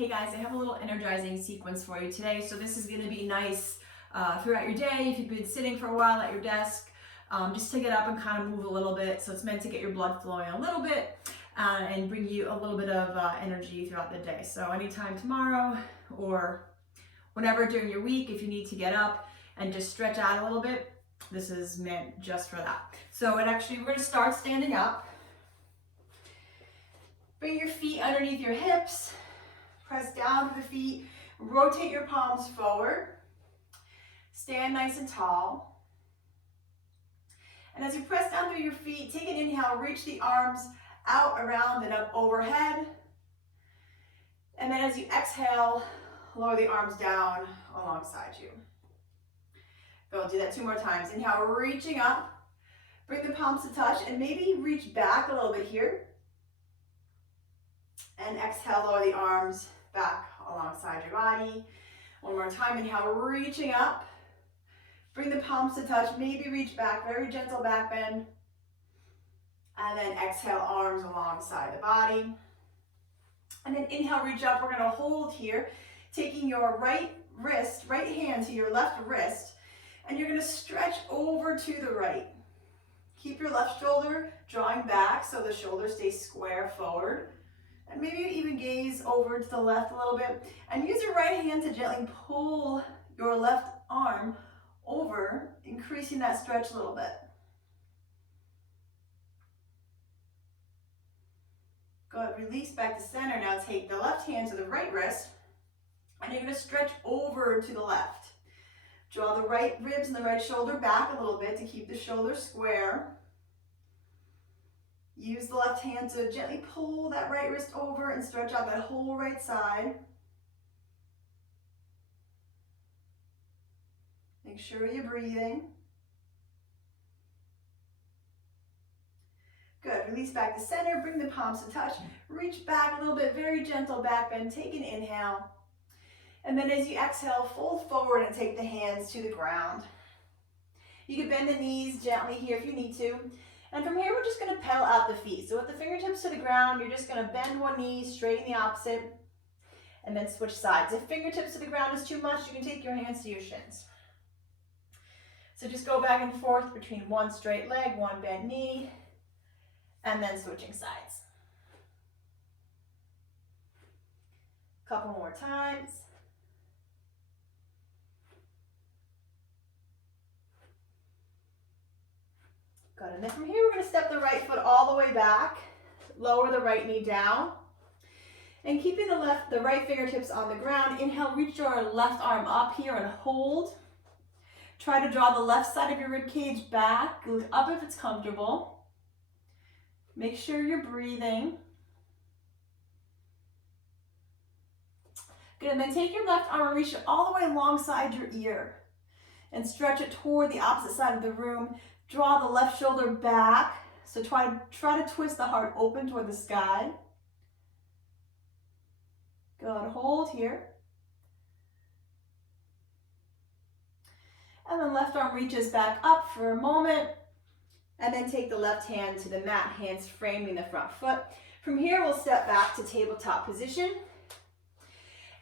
Hey guys, I have a little energizing sequence for you today. So this is going to be nice throughout your day. If you've been sitting for a while at your desk, just to get up and kind of move a little bit. So it's meant to get your blood flowing a little bit and bring you a little bit of energy throughout the day. So anytime tomorrow or whenever during your week, if you need to get up and just stretch out a little bit, this is meant just for that. So we're going to start standing up. Bring your feet underneath your hips. Press down to the feet, rotate your palms forward, stand nice and tall. And as you press down through your feet, take an inhale, reach the arms out, around, and up overhead. And then as you exhale, lower the arms down alongside you. Go, do that 2 more times. Inhale, reaching up, bring the palms to touch, and maybe reach back a little bit here. And exhale, lower the arms back alongside your body. 1 more time, inhale, reaching up. Bring the palms to touch, maybe reach back, very gentle back bend. And then exhale, arms alongside the body. And then inhale, reach up. We're gonna hold here, taking your right hand to your left wrist, and you're gonna stretch over to the right. Keep your left shoulder drawing back so the shoulder stays square forward. And maybe you even gaze over to the left a little bit and use your right hand to gently pull your left arm over, increasing that stretch a little bit. Good, release back to center. Now take the left hand to the right wrist and you're gonna stretch over to the left. Draw the right ribs and the right shoulder back a little bit to keep the shoulder square. Use the left hand to gently pull that right wrist over and stretch out that whole right side. Make sure you're breathing. Good, release back to center, bring the palms to touch. Reach back a little bit, very gentle back bend, take an inhale. And then as you exhale, fold forward and take the hands to the ground. You can bend the knees gently here if you need to. And from here, we're just gonna pedal out the feet. So with the fingertips to the ground, you're just gonna bend one knee, straighten the opposite, and then switch sides. If fingertips to the ground is too much, you can take your hands to your shins. So just go back and forth between one straight leg, one bent knee, and then switching sides. Couple more times. Good, and then from here, we're gonna step the right foot all the way back, lower the right knee down, and keeping the right fingertips on the ground. Inhale, reach your left arm up here and hold. Try to draw the left side of your rib cage back, look up if it's comfortable. Make sure you're breathing. Good, and then take your left arm and reach it all the way alongside your ear and stretch it toward the opposite side of the room. Draw the left shoulder back, so try to twist the heart open toward the sky. Good, hold here. And then left arm reaches back up for a moment, and then take the left hand to the mat, hands framing the front foot. From here, we'll step back to tabletop position,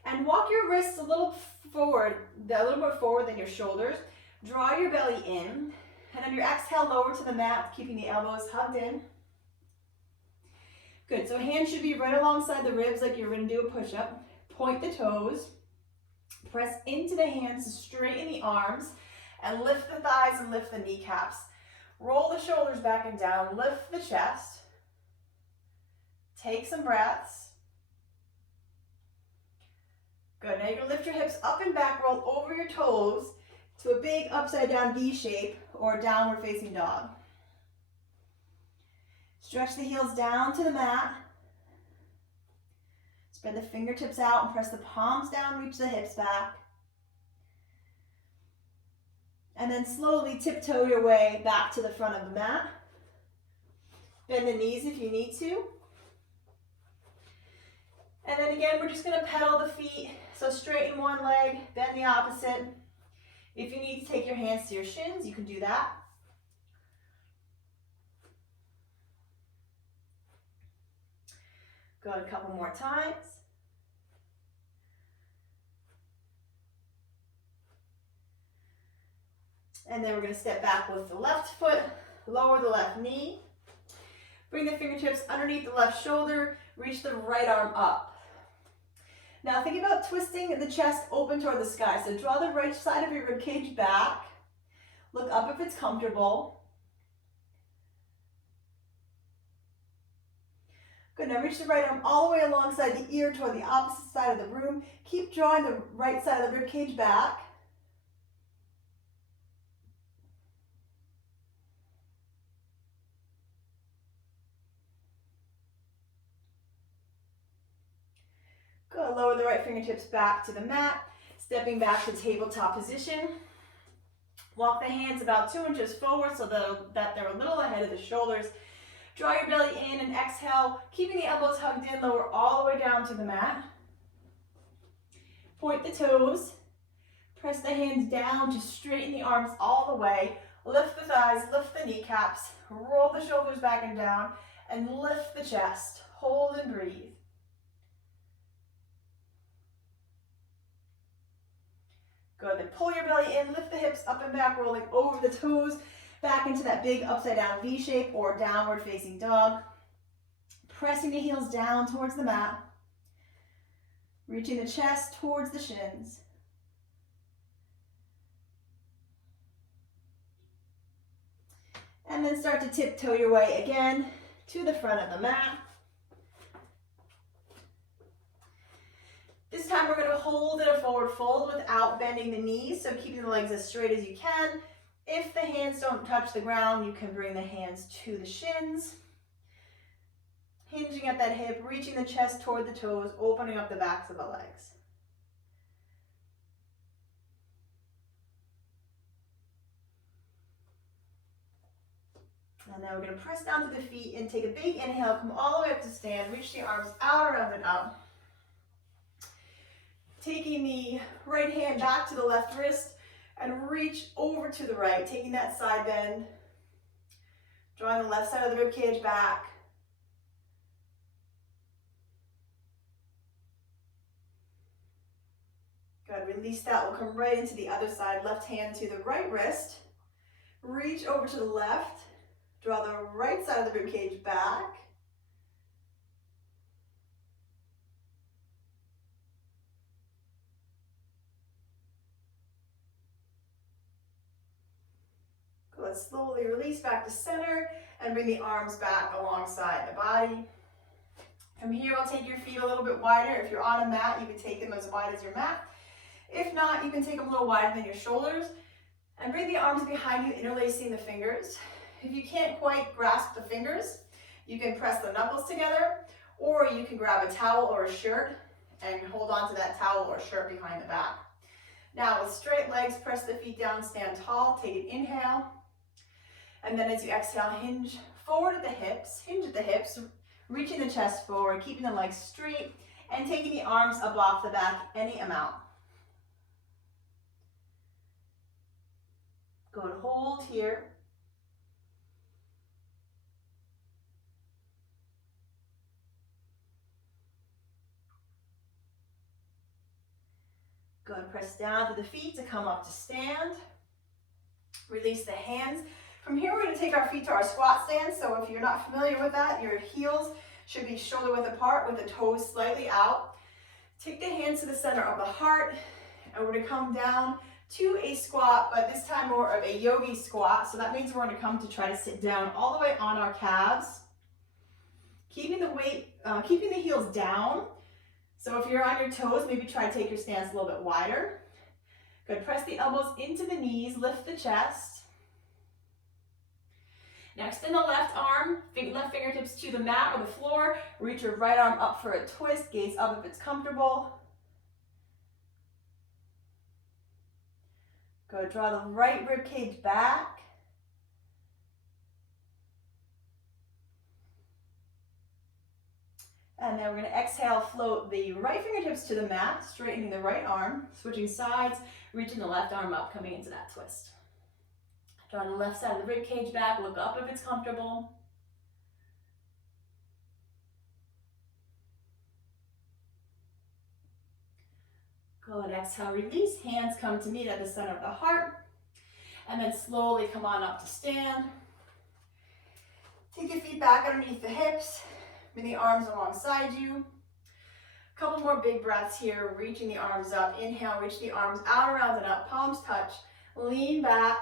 and walk your wrists a little bit forward than your shoulders. Draw your belly in. And on your exhale, lower to the mat, keeping the elbows hugged in. Good, so hands should be right alongside the ribs like you're gonna do a push-up. Point the toes, press into the hands, straighten the arms, and lift the thighs and lift the kneecaps. Roll the shoulders back and down, lift the chest. Take some breaths. Good, now you're gonna lift your hips up and back, roll over your toes to a big upside down V shape or downward facing dog. Stretch the heels down to the mat. Spread the fingertips out and press the palms down, reach the hips back. And then slowly tiptoe your way back to the front of the mat. Bend the knees if you need to. And then again, we're just gonna pedal the feet. So straighten one leg, bend the opposite. If you need to take your hands to your shins, you can do that. Good, a couple more times. And then we're going to step back with the left foot, lower the left knee. Bring the fingertips underneath the left shoulder, reach the right arm up. Now think about twisting the chest open toward the sky. So draw the right side of your rib cage back. Look up if it's comfortable. Good, now reach the right arm all the way alongside the ear toward the opposite side of the room. Keep drawing the right side of the rib cage back. Good, lower the right fingertips back to the mat, stepping back to tabletop position. Walk the hands about 2 inches forward so that they're a little ahead of the shoulders. Draw your belly in and exhale, keeping the elbows hugged in, lower all the way down to the mat. Point the toes. Press the hands down to straighten the arms all the way. Lift the thighs, lift the kneecaps, roll the shoulders back and down, and lift the chest. Hold and breathe. Good, then pull your belly in, lift the hips up and back, rolling over the toes, back into that big upside down V shape or downward facing dog. Pressing the heels down towards the mat, reaching the chest towards the shins. And then start to tiptoe your way again to the front of the mat. This time we're going to hold in a forward fold without bending the knees, so keeping the legs as straight as you can. If the hands don't touch the ground, you can bring the hands to the shins. Hinging at that hip, reaching the chest toward the toes, opening up the backs of the legs. And now we're going to press down to the feet and take a big inhale, come all the way up to stand, reach the arms out, around, and up. Taking the right hand back to the left wrist and reach over to the right, taking that side bend, drawing the left side of the rib cage back. Good, release that, we'll come right into the other side, left hand to the right wrist, reach over to the left, draw the right side of the rib cage back. Let's slowly release back to center and bring the arms back alongside the body. From here, we'll take your feet a little bit wider. If you're on a mat, you can take them as wide as your mat. If not, you can take them a little wider than your shoulders and bring the arms behind you, interlacing the fingers. If you can't quite grasp the fingers, you can press the knuckles together, or you can grab a towel or a shirt and hold on to that towel or shirt behind the back. Now, with straight legs, press the feet down, stand tall, take an inhale. And then as you exhale, hinge forward at the hips, hinge at the hips, reaching the chest forward, keeping the legs straight, and taking the arms up off the back any amount. Good, hold here. Good, press down to the feet to come up to stand. Release the hands. From here, we're going to take our feet to our squat stance. So if you're not familiar with that, your heels should be shoulder width apart with the toes slightly out. Take the hands to the center of the heart, and we're going to come down to a squat, but this time more of a yogi squat. So that means we're going to come to try to sit down all the way on our calves, keeping the weight, keeping the heels down. So if you're on your toes, maybe try to take your stance a little bit wider. Good, press the elbows into the knees, lift the chest. Next, in the left arm, left fingertips to the mat or the floor. Reach your right arm up for a twist, gaze up if it's comfortable. Good, draw the right rib cage back. And then we're going to exhale, float the right fingertips to the mat, straightening the right arm, switching sides, reaching the left arm up, coming into that twist. Draw the left side of the rib cage back, look up if it's comfortable. Good, exhale, release, hands come to meet at the center of the heart. And then slowly come on up to stand. Take your feet back underneath the hips. Bring the arms alongside you. A couple more big breaths here, reaching the arms up. Inhale, reach the arms out, around and up, palms touch. Lean back.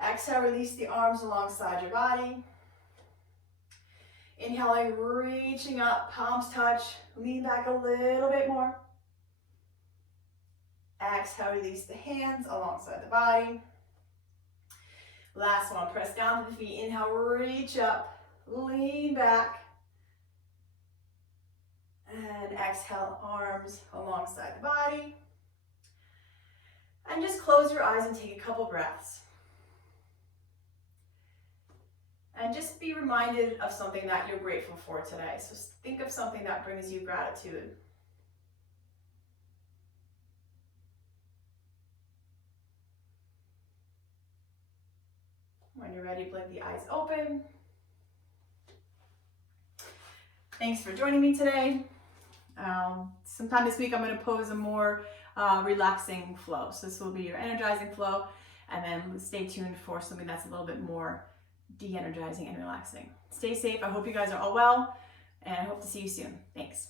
Exhale, release the arms alongside your body. Inhaling, reaching up, palms touch. Lean back a little bit more. Exhale, release the hands alongside the body. Last one, press down to the feet. Inhale, reach up, lean back. And exhale, arms alongside the body. And just close your eyes and take a couple breaths. And just be reminded of something that you're grateful for today. So think of something that brings you gratitude. When you're ready, blink the eyes open. Thanks for joining me today. Sometime this week I'm going to pose a more relaxing flow. So this will be your energizing flow, and then stay tuned for something that's a little bit more de-energizing and relaxing. Stay safe. I hope you guys are all well, and I hope to see you soon. Thanks.